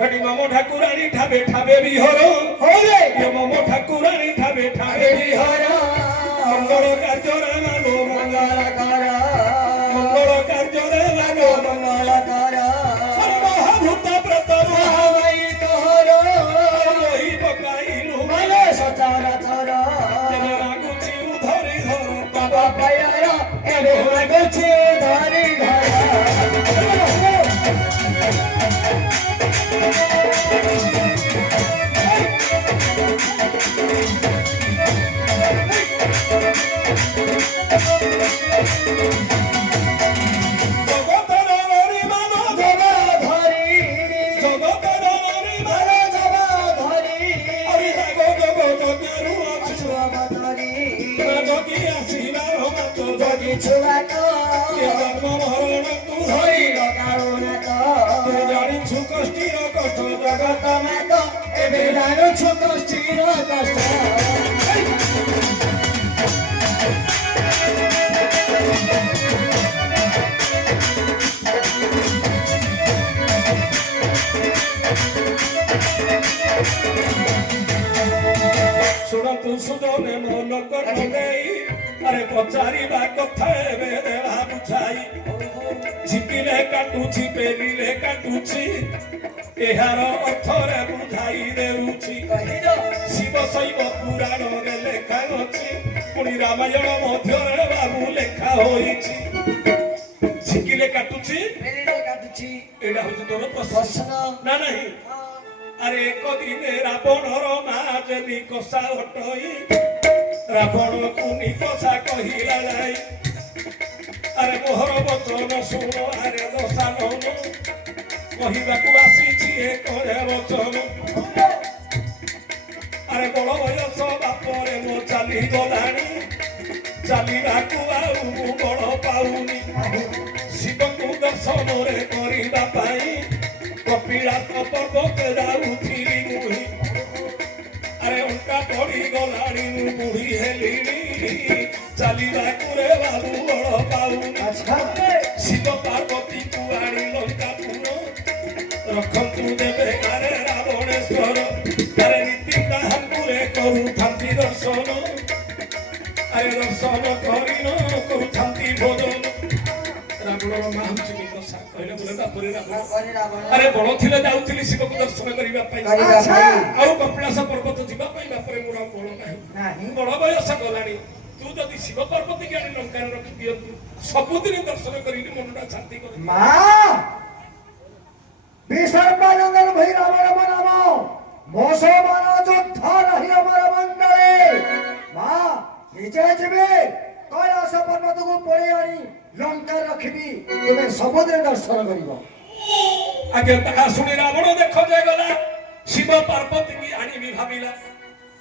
हटी मम ठाकुराणी ठाबे ठाबे बिहर ये मम ठाकुराणी ठाबे ठाबे बिहर मंगल कार्य मानो मंगल कर मंगल कार्य मानो मंगल कर महाभूत व्रत महामाई तोहर मोहि पकाइलु माने सचराचर एने लाଗୁଛି ଧରି ଧର बाबा पायर एने लाଗୁଛି धरि शुणतु सुजने मन अरे पचारि कथा बुझाई झिपिले काटुछि पेलिले काटुछि एहार अर्थरे बुझाई देउछि शिव शैव पुराण रे लेखा अछि पुणी रामायण मध्यरे बाबू लेखा होइछि झिकिले काटुछि पेलिले काटुछि एडा होछि तोर प्रश्न ना नहीं अरे एक दिने रावणर माँ जदि कषा हटई रावण कुनी कषा कहिला जाई अरे मोहर वचन शुण अरे दशानन कहवाकू आसी एक वचन अरे बड़ बयस बापरे मो चली गलानी चलवाकू आउ बड़ पाऊनी शिव को दर्शन रे करबा पाई कपिलास पर्वत जाऊथिली मुही अरे उनका पड़ी गलाणी बुढ़ी हेलिनी चलवाकू रे बाबू बड़ पाऊनी शिव पार्वती को आनी लंकापुर रखंतु देवे अरे रावणेश्वर अरे नीति ताहांकुरे करूथांती दर्शन अरे दर्शन करिन करूथांती भोजन रावणर मां हुछि कसा कहले बोले बापरे रावण अरे बड़ थिले जाउथिली शिव को दर्शन करिबा पई और कपिलास पर्वत जिबा पई बापरे मोरा बड़ नाही बड़ बयस गलानी तू जदि शिव पार्वती के आनी लंका रखि दियंतु सबुदिन दर्शन करिली मनटा शांति कर मां विसर्पानंदन भई रावण मनामो मोसो मानो जोद्धा रही हमारा मंडले मां निजे जेबे कैलाश पर्वत को पड़े आनी लंका रखबी तबे सबुदिन दर्शन करिवो आगे ता सुनी रावण देखो जे गला शिव पार्वती की आनी भी भाबिला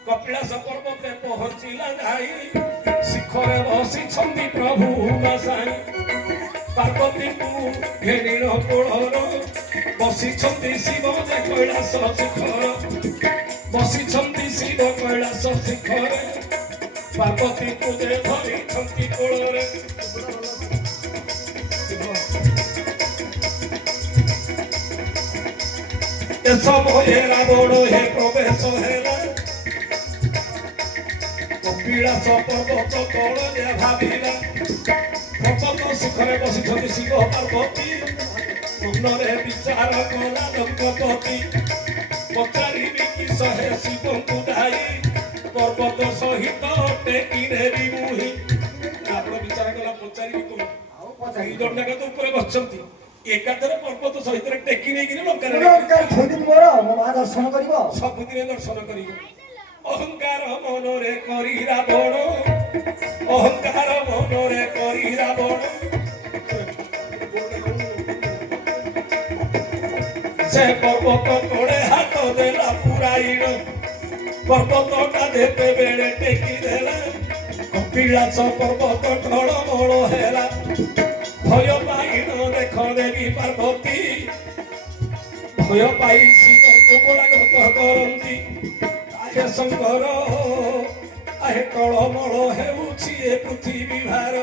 कपिलास पर्वते पहुंचिला जाई शिखरे बसी छंदी प्रभु बसाई पार्वती को घेनिर कोळर बसी छंदी शिव जे कैलास शिखर बसी छंदी शिव कैलास शिखर पार्वती को जे धरी छंदी कोळरे ए सब हे रावण हे प्रवेश हेला कपिलास पर्वत तल जे भाबिला पर्वत शिखरे बसी शिव पार्वती मनरे विचार कला लंकपति पचारि कि सहे शिव को जाई पर्वत सहित टेकी नेबी मुही आपण विचार कला पचारि को पचारि जण जाक तो ऊपर बसचंती एकाधर पर्वत सहित टेकी नै कि लंका छोदी मोर मां दर्शन करिवो सब दिन दर्शन करिवो अहंकार मनरे करी रावण अहंकार मनरे करी रावण से पर्वत तोड़े हाथ देला पुराइण पर्वतटा देते बेले टेकी देला कपिलास पर्वत टळमळ हेला भय पाइण देख देवी पार्वती भय पाई शिव को बलाघात करंती आये शंकर आहे टळमळ हेउछि ए पृथ्वी भार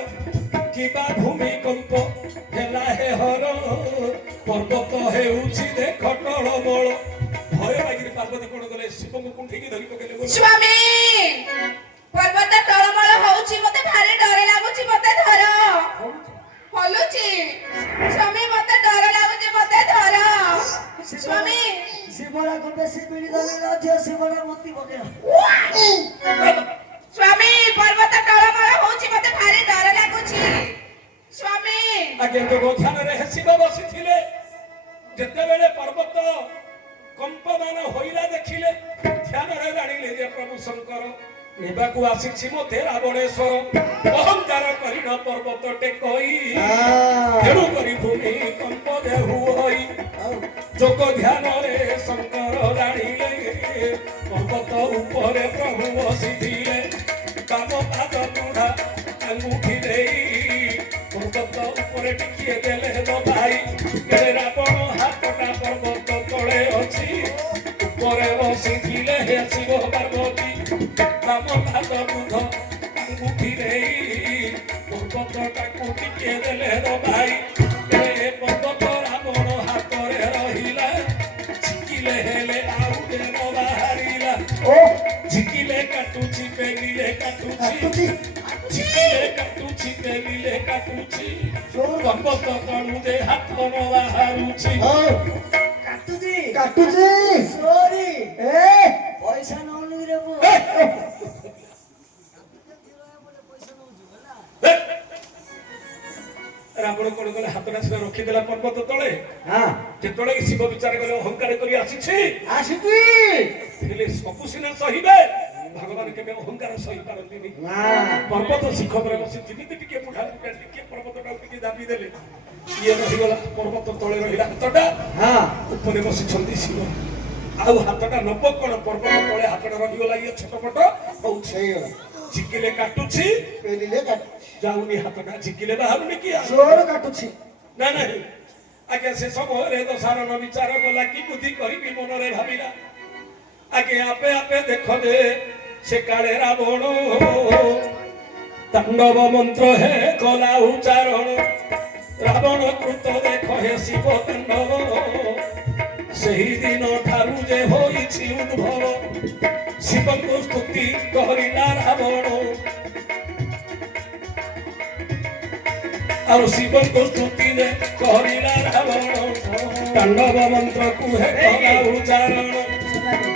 କିବା ଭୂମିକମ୍ପ ହେଲା ହେ ହର ପର୍ବତ ହେଉଛି ଦେଖ ଟଳମଳ ଭୟ ଲାଗିରି ପାର୍ବତୀ କଣ କଲେ ଶିବଙ୍କୁ କୁଣ୍ଠିକି ଧରି ପକେଇଲେ ବୋଲେ ସ୍ୱାମୀ ପର୍ବତ ଟଳମଳ ହଉଛି ମତେ ଭାରି ଡର ଲାଗୁଛି ମତେ ଧର ହଲୁଛି ସ୍ୱାମୀ ମତେ ଡର ଲାଗୁଛି ମତେ ଧର ସ୍ୱାମୀ ଶିବରାକୁ ବେଶୀ ପିଡ଼ି ଦେଲେ ଝିଅ ଶିବରା ମତି ପକେଇଲା ସ୍ୱାମୀ ପର୍ବତ ଟଳମଳ ହଉଛି ମତେ ଭାରି ଡର ଲାଗୁଛି ସ୍ୱାମୀ ଆଜ୍ଞା ଯୋଗ ଧ୍ୟାନରେ ଶିବ ବସିଥିଲେ ଯେତେବେଳେ ପର୍ବତ କମ୍ପମାନ ହୋଇଲା ଦେଖିଲେ ଧ୍ୟାନରେ ଜାଣିଲେ ଯେ ପ୍ରଭୁ ଶଙ୍କର ନେବାକୁ ଆସିଛି ମୋତେ ରାବଣେଶ୍ୱର ଅହଙ୍କାର କରିନ ପର୍ବତଟେ କହି ତେଣୁ କରି ଭୂମି କମ୍ପ ଦେହୁ ହୋଇ ଯୋଗ ଧ୍ୟାନରେ ଶଙ୍କର ଜାଣିଲେ ପର୍ବତ ଉପରେ ପ୍ରଭୁ ବସିଥିଲେ ବାମ ପାଦ ବୁଢ଼ା ଆଙ୍ଗୁଠି ଦେଇ ପର୍ବତ ଉପରେ ଟିକିଏ ଦେଲେ ଦବାଇ ରାବଣ ହାତଟା ପର୍ବତ ତଳେ ଅଛି ଉପରେ ବସିଥିଲେ ହେ ଶିବ ପାର୍ବତୀ ବାମ ପାଦ ବୁଧ ଆଙ୍ଗୁଠି ଦେଇ ପର୍ବତଟାକୁ ଟିକିଏ ଦେଲେ ଦବାଇ ପର୍ବତ ରାବଣ ହାତରେ ରହିଲା ଝିକିଲେ ହେଲେ ଆଉ ଦେହ ବାହାରିଲା ଝିକିଲେ କାଟୁଛି ପେଲିଲେ କାଟୁଛି ଝିକିଲେ କାଟୁଛି ପେଲିଲେ କାଟୁଛି ପର୍ବତ ତଳୁ ଯେ ହାତ ନ ବାହାରୁଛି କାଟୁଛି କାଟୁଛି ସରି ପଇସା ନଉନି ରେ ପୁଅ ରାବଣ କଣ କଲେ ହାତଟା ସିନା ରଖିଦେଲା ପର୍ବତ ତଳେ ଯେତେବେଳେ ଶିବ ବିଚାର କଲେ ଅହଙ୍କାର କରି ଆସିଛି ଆସିଛି ହେଲେ ସବୁ ସିନା ସହିବେ ଭଗବାନ କେବେ ଅହଙ୍କାର ସହି ପାରନ୍ତିନି ପର୍ବତ ଶିଖ ଉପରେ ବସି ଯେମିତି ଟିକେ ବୁଢା ବୁଢା ଟିକେ ପର୍ବତଟାକୁ ଟିକେ ଦାବି ଦେଲେ ଇଏ ରହିଗଲା ପର୍ବତ ତଳେ ରହିଲା ହାତଟା ଉପରେ ବସିଛନ୍ତି ଶିବ ଆଉ ହାତଟା ନବ କଣ ପର୍ବତ ତଳେ ହାତଟା ରହିଗଲା ଇଏ ଛୋଟପଟ ହଉଛି ଝିକିଲେ କାଟୁଛି ପେଲିଲେ କାଟୁଛି ଯାଉନି ହାତଟା ଝିକିଲେ ବାହାରୁନି କି ଜୋର କାଟୁଛି ନା ନାହିଁ ଆଜ୍ଞା ସେ ସମୟରେ ଦଶାନନ ବିଚାର କଲା କି ବୁଦ୍ଧି କରିବି ମନରେ ଭାବିଲା ଆଜ୍ଞା ଆପେ ଆପେ ଦେଖ ଯେ ସେ କାଳେ ରାବଣ ତାଣ୍ଡବ ମନ୍ତ୍ର ହେ କଲା ଉଚ୍ଚାରଣ ରାବଣ କୃତ ଦେଖ ହେ ଶିବ ତାଣ୍ଡବ ସେହି ଦିନ ଠାରୁ ଯେ ହୋଇଛି ଉଦ୍ଭବ ଶିବଙ୍କୁ ସ୍ତୁତି କରିଲା ରାବଣ ଆଉ ଶିବଙ୍କୁ ସ୍ତୁତିରେ କରିଲା ରାବଣ ତାଣ୍ଡବ ମନ୍ତ୍ରକୁ ହେ କଲା ଉଚ୍ଚାରଣ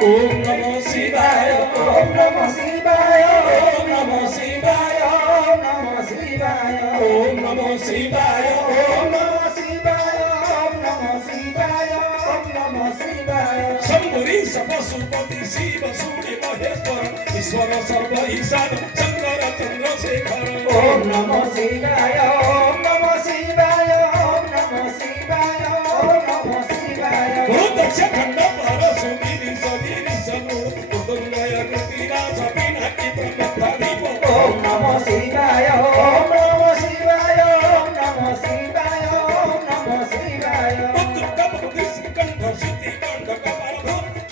ଓಂ ନମଃ ଶିବାୟ ଓಂ ନମଃ ଶିବାୟ ଓಂ ନମଃ ଶିବାୟ ଓಂ ନମଃ ଶିବାୟ ଓಂ ନମଃ ଶିବାୟ ଓಂ ନମଃ ଶିବାୟ ଓಂ ନମଃ ଶିବାୟ ଓಂ ନମଃ ଶିବାୟ ଶମ୍ଭୁରି ସପଶୁପତି ଶିବ ଶୁଣି ମହେଶ୍ୱର ଈଶ୍ୱର ସର୍ବ ଈଶାନ ଶଙ୍କର ଚନ୍ଦ୍ରଶେଖର ଓಂ ନମଃ ଶିବାୟ ଓಂ ନମଃ ଶିବାୟ ଓಂ ନମଃ ଶିବାୟ ଓಂ ନମଃ ଶିବାୟ ଦଶ ଖଣ୍ଡ ପର ସୁଗିରି ସଗିରି ସମୂଳ କୁଦୁଙ୍ଗୟ କୃତିରାଜ ବିନାକି ପ୍ରମଥାଧିପ ଓಂ ନମଃ ଶିବାୟ ଓಂ ନମଃ ଶିବାୟ ଓಂ ନମଃ ଶିବାୟ ଓಂ ନମଃ ଶିବାୟ ପୁତ୍ରୁକ ବଧି ଶ୍ରୀକଣ୍ଠ ସିଦ୍ଧି କଣ୍ଠ କପାଳ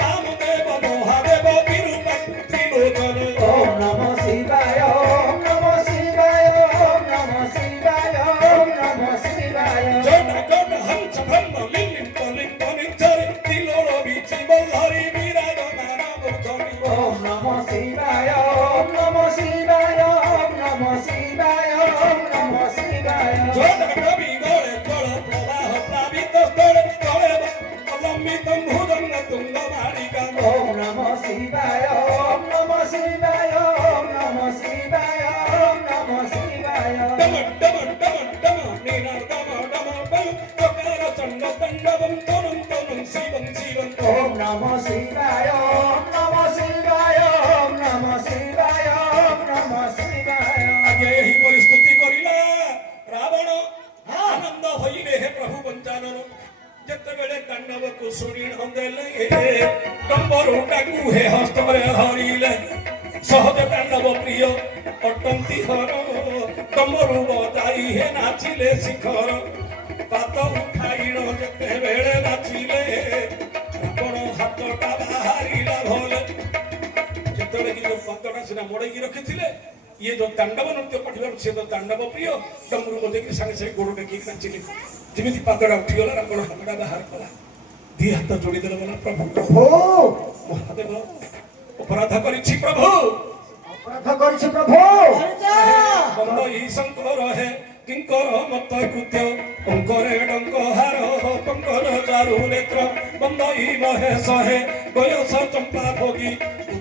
କାମଦେବ ମହାଦେବ ବିରୂପ ତ୍ରିଲୋଚନ ଓಂ ନମଃ ଶିବାୟ ଓಂ ନମଃ ଶିବାୟ ଓಂ ନମଃ ଶିବାୟ ଓಂ ନମଃ ଶିବାୟ ଜଟ ଜଟ ହଂସ ବ୍ରହ୍ମ ଲିଙ୍ଗ ଲିଙ୍ଗ ନିର୍ଝରି ତିଲୋଳ ବିଚି ବଲ୍ଲରୀ ବିରାଜ ନାନା ବର୍ଦ୍ଧନି ଓಂ ନମଃ ଶିବାୟ ଓಂ ନମଃ ଶିବାୟ ଓಂ ନମଃ ଶିବାୟ ଓಂ ନମଃ ଶିବାୟ ଜଟ କବି ଗଳେ ଜଳ ପ୍ରବାହ ପ୍ଲାବିତ ସ୍ଥଳେ ତଳେ ଅଲମ୍ବିତ ଭୁଜଙ୍ଗ ତୁଙ୍ଗ ମାଳିକା ଓಂ ନମଃ ଶିବାୟ ଓಂ ନମଃ ଶିବାୟ ଓಂ ନମଃ ଶିବାୟ ଓಂ ନମଃ ଶିବାୟ डम डम डम डम नीना डम डम बल प्रकार चंड तंडवम तनुम तनुम शिवं शिवं ओम नमः शिवाय ओम नमः शिवाय ओम नमः शिवाय ओम नमः शिवाय आगे ही परिस्थिति करिला रावण आनंद होइले हे प्रभु बंचानन जेतेबेले तांडव को सुनी नंदेले डंबरुटाकू हे हस्तरे हरिले सहज तांडव प्रिय अटंती हर डंबरु बजाई हे नाचिले शिखर पात उठाइल जेतेबेले नाचिले रावण हातटा बाहरिला भले जेतेबेले कि जो पातटा सिना मोड़ेकी रखिथिले ଇଏ ଯୋଉ ତାଣ୍ଡବ ନୃତ୍ୟ ପଢିଲାରୁ ସେ ତ ତାଣ୍ଡବ ପ୍ରିୟ ଡମରୁ ବଜେଇକି ସାଙ୍ଗେ ସାଙ୍ଗେ ଗୋଡ ଟେକି ନାଚିଲେ ଯେମିତି ପାଦଟା ଉଠିଗଲା ରାବଣ ହାତଟା ବାହାର କଲା ଦି ହାତ ଯୋଡ଼ିଦେଲେ ବୋଲା ପ୍ରଭୁ ପ୍ରଭୁ ମହାଦେବ ଅପରାଧ କରିଛି ପ୍ରଭୁ ଅପରାଧ କରିଛି ପ୍ରଭୁ ବନ୍ଦ ଇ ଶଙ୍କର ହେ କିଙ୍କର ମତ କୃତ୍ୟ ଅଙ୍କରେ ଡଙ୍କ ହାର ପଙ୍କର ଚାରୁ ନେତ୍ର ବନ୍ଦ ଇ ମହେଶ ହେ ବୟସ ଚମ୍ପା ଭୋଗୀ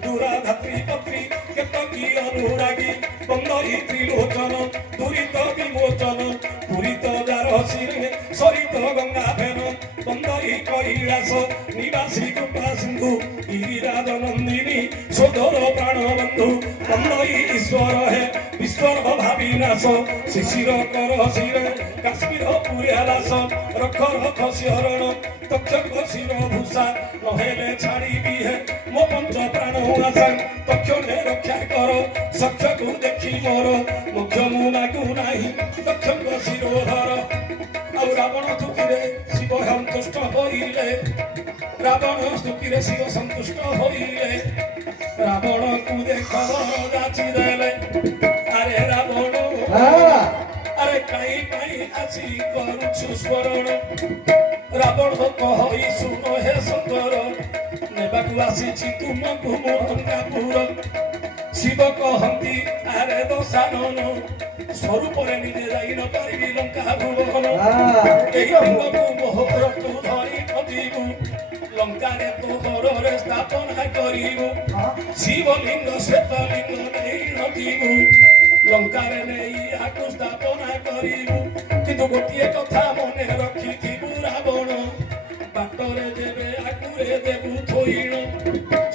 ଦୁରା ଧାତ୍ରୀ ପତ୍ରୀ କେତକୀ ଅନୁରାଗୀ ବନ୍ଦ ଇ ତ୍ରିଲୋଚନ ଦୁରିତ ବିମୋଚନ ପୁରିତ ଯାର ଶିରେ ସରିତ ଗଙ୍ଗା ଫେନ ବନ୍ଦ ଇ କୈଳାସ ନିବାସୀ କୃପା ସିନ୍ଧୁ ଗିରିରାଜ ନନ୍ଦିନୀ ସୋଦର ପ୍ରାଣ ବନ୍ଧୁ ବନ୍ଦ ଇ ଈଶ୍ୱର ହେ ବିଶ୍ୱର ଭାବିନାଶ ଶିଶିର କର ଶିର କାଶ୍ମୀର ପୁରିଆ ଦାସ ରଖ ରଖ ଶିହରଣ ତକ୍ଷକ ଶିର ଭୂଷା ନହେଲେ ଛାଡ଼ିବି ହେ ମୋ ପଞ୍ଚ ପ୍ରାଣ ଆଶା ତକ୍ଷଣେ ରକ୍ଷା କର ସକ୍ଷକୁ ଦେଖି ମୋର ମୁଖ୍ୟ ମୁଁ ଲାଗୁ ନାହିଁ ତକ୍ଷକ ଶିରୋଧର ଆଉ ରାବଣ ସ୍ତୁତିରେ ଶିବ ସନ୍ତୁଷ୍ଟ ହୋଇଲେ ରାବଣ ସ୍ତୁତିରେ ଶିବ ସନ୍ତୁଷ୍ଟ ହୋଇଲେ ରାବଣକୁ ଦେଖ ଯାଚି ଦେଲେ ଆରେ ରାବଣ ଆରେ କାହିଁ ପାଇଁ ଆସି କରୁଛୁ ସ୍ମରଣ ରାବଣ କହି ଶୁଣ ହେ ସୁନ୍ଦର ନେବାକୁ ଆସିଛି ତୁମକୁ ମୋ ଲଙ୍କାପୁର ଶିବ କହନ୍ତି ଆରେ ଦଶାନନ ସ୍ୱରୂପରେ ନିଜେ ଯାଇ ନ ପାରିବି ଲଙ୍କା ଭୁବନ ଏହି ଲିଙ୍ଗକୁ ମୋହର ତୁ ଧରି ଖୋଜିବୁ ଲଙ୍କାରେ ତୋ ଘରରେ ସ୍ଥାପନା କରିବୁ ଶିବଲିଙ୍ଗ ଶ୍ଵେତଲିଙ୍ଗ ନେଇ ନଯିବୁ ଲଙ୍କାରେ ନେଇ ଆକୁ ସ୍ଥାପନା କରିବୁ କିନ୍ତୁ ଗୋଟିଏ କଥା ମନେ ରଖିଥିବୁ ରାବଣ ବାଟରେ ଯେବେ ଆଗୁରେ ଦେବୁ ଥୋଇଣ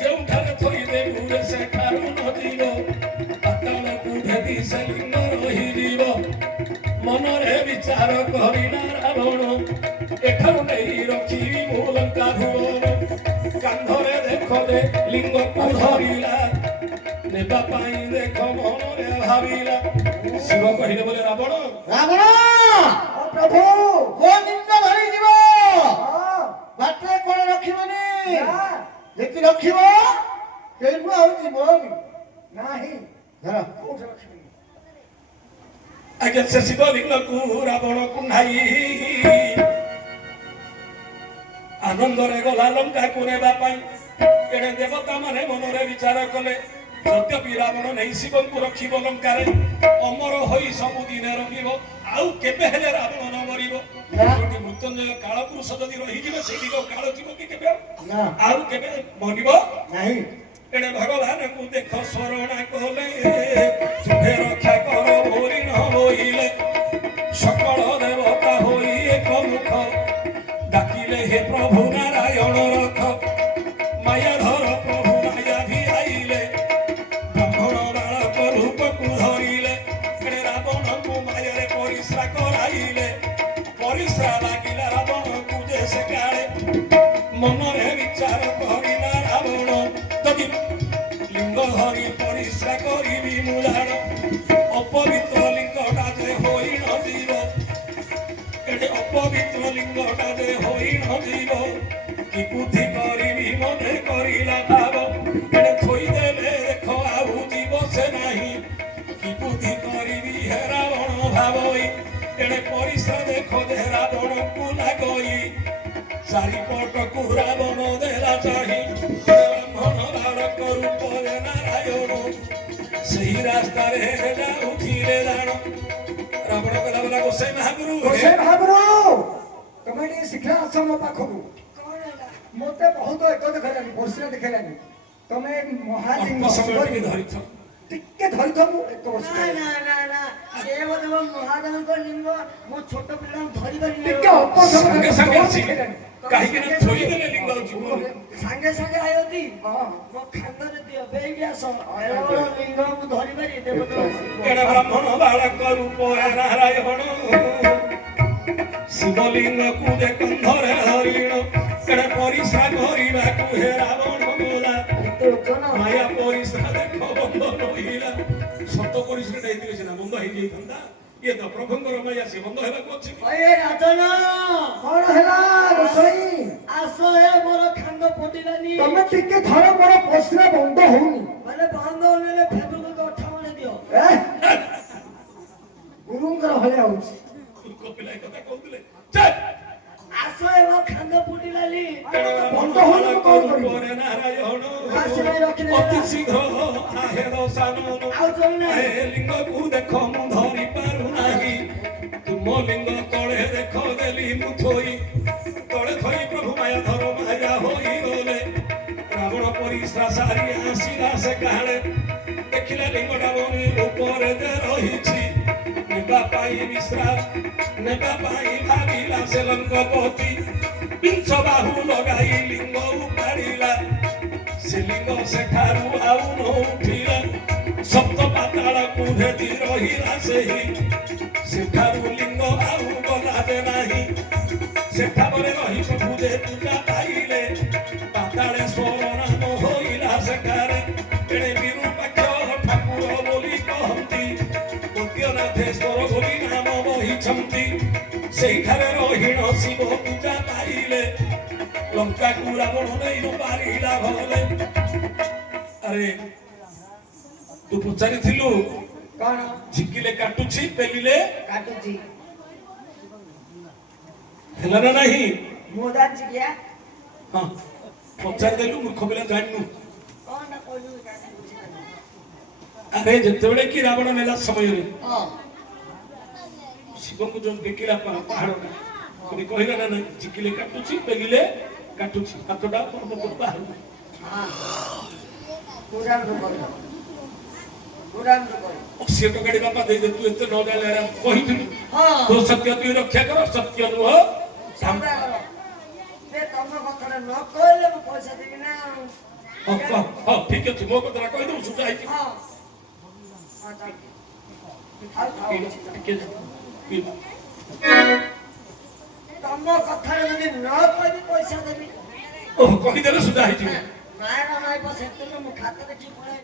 ଯେଉଁଠାରେ ଥୋଇଦେବୁ ରେ ସେଠାରୁ ନଯିବ ପାତାଳକୁ ଭେଦି ସେ ଲିଙ୍ଗ ରହିଯିବ ମନରେ ବିଚାର କରିଲା ରାବଣ ଏଠାରୁ ନେଇ ରଖିବି ମୁଁ ଲଙ୍କା ଭୁବନ କାନ୍ଧରେ ଦେଖ ଦେ ଲିଙ୍ଗକୁ ଧରିଲା ନେବା ପାଇଁ ଦେଖ ମନରେ ଭାବିଲା ଶିବ କହିଲେ ବୋଲେ ରାବଣ ରାବଣ ପ୍ରଭୁ ମୋ ନିନ୍ଦ ଧରିଯିବ ବାଟରେ କଣ ରଖିବନି ଯେକି ରଖିବ ସେଇଠୁ ଆଉ ଯିବନି ନାହିଁ କୋଉଠି ରଖିବନି ଆଜ୍ଞା ସେ ଶିବଲିଙ୍ଗକୁ ରାବଣ କୁଣ୍ଢାଇ ଆନନ୍ଦରେ ଗଲା ଲଙ୍କାକୁ ନେବା ପାଇଁ ଏଣେ ଦେବତା ମାନେ ମନରେ ବିଚାର କଲେ ଯଦ୍ୟପି ରାବଣ ନେଇ ଶିବଙ୍କୁ ରଖିବ ଲଙ୍କାରେ ଅମର ହୋଇ ସବୁଦିନେ ରହିବ ଆଉ କେବେ ହେଲେ ରାବଣ ନ ମରିବ ଯୋଉଠି ମୃତ୍ୟୁଞ୍ଜୟ କାଳପୁରୁଷ ଯଦି ରହିଯିବ ସେଇଠି କାଳ ଯିବ କି କେବେ ଆଉ କେବେ ମରିବ ନାହିଁ ଏଣେ ଭଗବାନଙ୍କୁ ଦେଖ ସ୍ମରଣା କଲେ ତୁମେ ରକ୍ଷା କର ମୋରି ନ ବୋଇଲେ ସକଳ ଦେବତା ହୋଇ ଏକ ମୁଖ ଡାକିଲେ ହେ ପ୍ରଭୁ ନାରାୟଣ ରଖ ମାୟା ଧର ପ୍ରଭୁ ମାୟା ବି ଆଇଲେ ବ୍ରାହ୍ମଣ ବାଳକ ରୂପକୁ ଧରିଲେ ଏଣେ ରାବଣକୁ ମାୟାରେ ପରିଶ୍ରା କରାଇଲେ ପରିଶ୍ରା ଲାଗିଲା ରାବଣକୁ ଯେ ସେ କାଳେ ମନରେ ବିଚାର କରିଲା ରାବଣ ଯଦି ଲିଙ୍ଗ ଧରି ପରିଶ୍ରା କରିବି ମୁଁ ଜାଣ ଅପବିତ୍ର ଲିଙ୍ଗଟା ଯେ ହୋଇ ନଯିବ ଏଠି ଅପବିତ୍ର ଲିଙ୍ଗଟା ଯେ ହୋଇ ନଯିବ କି ବୁଦ୍ଧି କରିବି ମନେ କରିଲା ଭାବ ଏଣେ ଥୋଇଦେଲେ ଦେଖ ଆଉ ଯିବ ସେ ନାହିଁ କି ବୁଦ୍ଧି କରିବି ହେ ରାବଣ ଭାବଇ ଏଣେ ପରିଶ୍ରା ଦେଖ ଯେ ରାବଣକୁ ଲାଗଇ ଚାରିପଟକୁ ରାବଣ ଦେଲା ଚାହିଁ ବ୍ରାହ୍ମଣ ବାଳକ ରୂପରେ ନାରାୟଣ ସେହି ରାସ୍ତାରେ ଯାଉଥିଲେ ଜାଣ ରାବଣ କହିଲା ବୋଲା ଗୋସାଇ ମହାଗୁରୁ ତମେ ଟିକେ ଶୀଘ୍ର ଆସ ମୋ ପାଖକୁ ମତେ ବହୁତ ଏକ ଦେଖେଇଲାନି ବର୍ଷରେ ଦେଖେଇଲାନି ତମେ ମହାଲିଙ୍ଗ ଧରିଛ ଟିକେ ଧରିଥ ମୁଁ ଏକ ବର୍ଷ ମହାଦେବଙ୍କ ଲିଙ୍ଗ ମୋ ଛୋଟ ପିଲାଙ୍କୁ ଧରି ଟିକେ ଅଳ୍ପ ସାଙ୍ଗେ ସାଙ୍ଗେ ଆସି ଦେଖେଇଲାନି କାହିଁକି ନା ଥୋଇଦେଲେ ଲିଙ୍ଗ ଯିବ ସାଙ୍ଗେ ସାଙ୍ଗେ ଆୟତି ମୋ ଖାନ୍ଦାରେ ଦିଅ ବେଗି ଆସ ଲିଙ୍ଗ ମୁଁ ଧରି ପାରି ଦେବତା ଏଣେ ବ୍ରାହ୍ମଣ ବାଳକ ରୂପରେ ନାରାୟଣ ଶିବଲିଙ୍ଗକୁ ଯେ କନ୍ଧରେ ହରିଣ ଏଣେ ପରିଶ୍ରା କରିବାକୁ ହେ ରାବଣ ବୋଲା ମାୟା ପରିଶ୍ରା ଦେଖ ବନ୍ଧ ରହିଲା ସତ ପରିଶ୍ରା ହେଇଥିଲେ ସିନା ବନ୍ଧ ହେଇଯାଇଥାନ୍ତା ଇଏ ତ ପ୍ରଭୁଙ୍କର ମାୟା ସେ ବନ୍ଧ ହେବାକୁ ଅଛି ରାଜନ କଣ ହେଲା ଗୋସାଇ ଆସ ଏ ମୋର ଖାନ୍ଦ ଫୁଟିଲାନି ତମେ ଟିକେ ଧର ମୋର ପଶିରେ ବନ୍ଦ ହଉନି ମାନେ ବନ୍ଦ ନେଲେ ଫେବ୍ରୁଆରୀ 58 ଦିଅ ଏ କୁକୁଙ୍କର ଭଳିଆ ହଉଛି। କପିଲା କଥା କହୁଥିଲେ ଚାଲ ଆସ ଏ ମୋ ଖାନ୍ଦ ଫୁଟିଲାଲି ବନ୍ଦ ହଉନି ମୁଁ କଣ କରିବି? ପରେ ନାରାୟଣ ଆସି ନାଇଁ ରଖିଲେ ଅତି ଶୀଘ୍ର ଆହେର ସାନନ ଆଉ ଚଳି ନାହିଁ ଏ ଲିଙ୍ଗକୁ ଦେଖ ମୁଁ ଧରି ପାରୁନାହିଁ ତୁମ ଲିଙ୍ଗ ତଳେ ଦେଖ ଦେଲି ମୁଁ ଥୋଇ ତଳେ ଥୋଇ ପ୍ରଭୁ ମାୟା ଧର ମାୟା ହୋଇଗଲେ ରାବଣ ପରିଶ୍ରା ସାରି ଆସିଲା ସେ କାଳେ ଦେଖିଲେ ଲିଙ୍ଗଟା ବନି ଉପରେ ଯେ ରହିଛି ନେବା ପାଇଁ ବିଶ୍ରାମ ନେବା ପାଇଁ ଭାବିଲା ସେ ଲଙ୍ଗପତି ବିଂଶ ବାହୁ ଲଗାଇ ଲିଙ୍ଗ ଉପାଡ଼ିଲା ସେ ଲିଙ୍ଗ ସେଠାରୁ ଆଉ ନ ଉଠିଲା ସପ୍ତ ପାତାଳକୁ ଭେଦି ରହିଲା ସେହି ସେଠାରୁ ଲିଙ୍ଗ ଆଉ ଗଲା ଯେ ନାହିଁ ସେଠାରେ ରହି ପ୍ରଭୁ ଯେ ପୂଜା ପାଇଲେ ପାତାଳେଶ୍ୱର ନାମ ହୋଇଲା ସେଠାରେ ଏଣେ ବିରୁପାକ୍ଷ ଠାକୁର ବୋଲି କହନ୍ତି ବୈଦ୍ୟନାଥେଶ୍ୱର ବୋଲି ନାମ ବହିଛନ୍ତି ସେଇଠାରେ ରହିଣ ଶିବ ପୂଜା ପାଇଲେ ଲଙ୍କାକୁ ରାବଣ ନେଇ ନ ପାରିଲା ଭଲେ ଆରେ ତୁ ପଚାରିଥିଲୁ କଣ ଝିକିଲେ କାଟୁଛି ପେଲିଲେ କାଟୁଛି ହେଲା ନା ନାହିଁ ମୁଁ ଜାଣିଛି କିଆ ହଁ ପଚାରିଦେଲୁ ମୂର୍ଖ ପିଲା ଜାଣିନୁ କଣ ନା କହିଲୁ ଆରେ ଯେତେବେଳେ କି ରାବଣ ନେଲା ସମୟରେ ହଁ ଶିବଙ୍କୁ ଯୋଉ ଦେଖିଲା ପାହାଡଟା ପୁଣି କହିଲା ନା ନାହିଁ ଝିକିଲେ କାଟୁଛି ପେଲିଲେ କାଟୁଛି ହାତଟା ପର୍ବତ ବାହାରୁ ପୁରାଣରୁ କହିଲ ପୁରାଣରୁ କହିଲ ସିଏ ତ ଗାଡି ବାପା ଦେଇଦେ ତୁ ଏତେ ନ ଜାଣିଲେ କହିଥିଲୁ ହଁ ତୋ ସତ୍ୟ ତୁଇ ରକ୍ଷା କର ସତ୍ୟ ନୁହ ସଦା କର ସେ ତମ କଥାରେ ନ କହିଲେ ମୁଁ ପଇସା ଦେବି ନା ହଁ ଠିକ ଅଛି ମୋ କଥାଟା କହିଦେବୁ ସୁଧା ହେଇଛି ହଁ ହଁ ଚାଲ। ଆଉ ଥାଉ। ତମ କଥାରେ ଯଦି ନ କହିବି ପଇସା ଦେବି ଓହ କହିଦେଲେ ସୁଧା ହେଇଯିବ ନାଇଁ ନା ନାଇଁ ସେତେବେଳେ ମୁଁ ଖାତା ଦେଖି ପଳାଇ